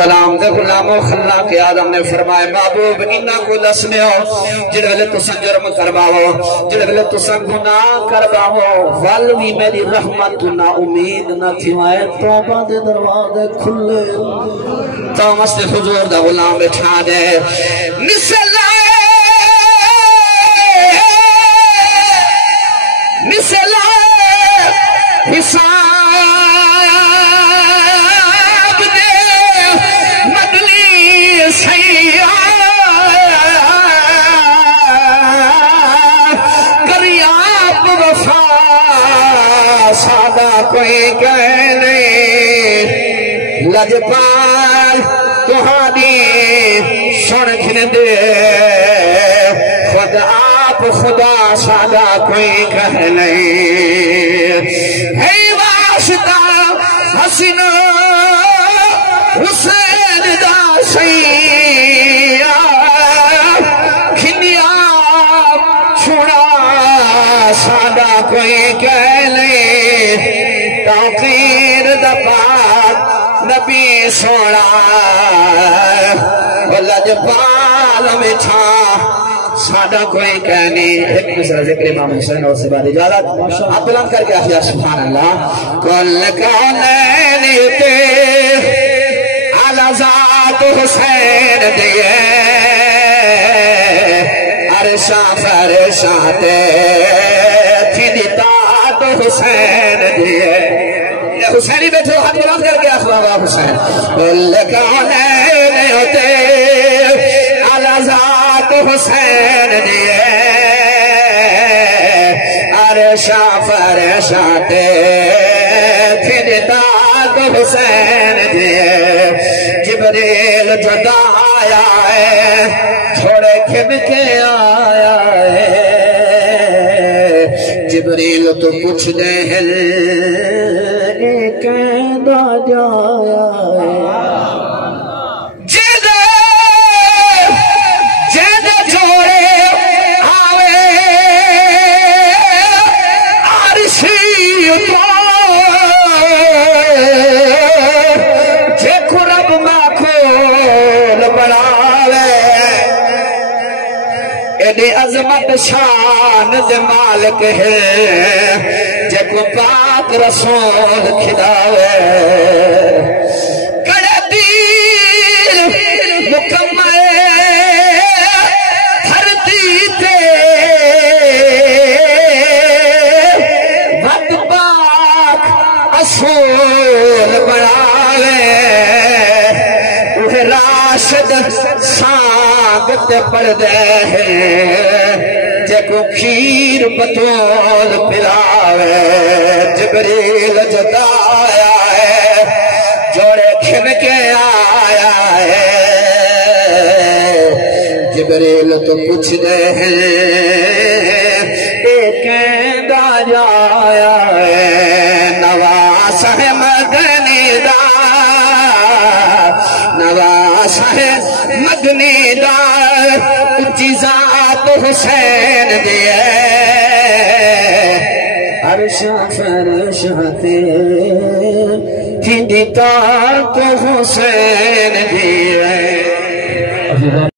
السلام دے غلام و خلاق آدم نے فرمائے محبوب انہا کو لسمیو جڑے تسا جرم کرواؤ جڑے تسا گناہ کرواؤ والوی میری رحمت نہ امید نہ تھیوائے توبہ دے دروازے کھلے تو مسجد حضور دا غلام بٹھا دے نسلہ نسلہ حساب دے مدلی سیاح کریاب وفا سادہ کوئی کہنے لجپال تہانی سنکھن دے خود آپ خدا سادہ کوئی کہنے ہے واسطہ حسین حسین دا سیاح کھنیا چھوڑا سادہ کوئی کہنے توقیر دا پاک نبی سوڑا لجپال مٹھا سادہ کوئی کہنی ایک مصرہ ذکر امام حسین اور سباد اجازت آپ بلند کر کے آخیا سبحان اللہ کل کونین تے علی ذات حسین دیئے عرشا فرشا تے تھی دیتات حسین دیئے حسینی بیٹھو ہاتھ بلند کر کے آخیا حسین کل کونین تے علی ذات حسین دیئے عرشا فرشا تے پھر داد حسین دیئے جبریل جدا آیا ہے تھوڑے کھب کے آیا ہے جبریل تو کچھ دے ہل ایک دا جایا ہے عظمت شان دے مالک ہے جے کو پاک رسول کھلاوے کڑے دیر مکمل دھرتی تے وقت پاک اصول بڑھاوے وہ راشد سانگت پڑھ دے جے کو کھیر بطول پلاوے جبریل جدا آیا ہے جوڑے کھن کے آیا ہے جبریل تو پوچھ دے ہیں ایک دا جایا ہے نواس ہے مدنی دا نواس ہے مدنی دا اچھی ذات حسین دیئے عرشا فرشا تے تھی دیتا تو حسین دیئے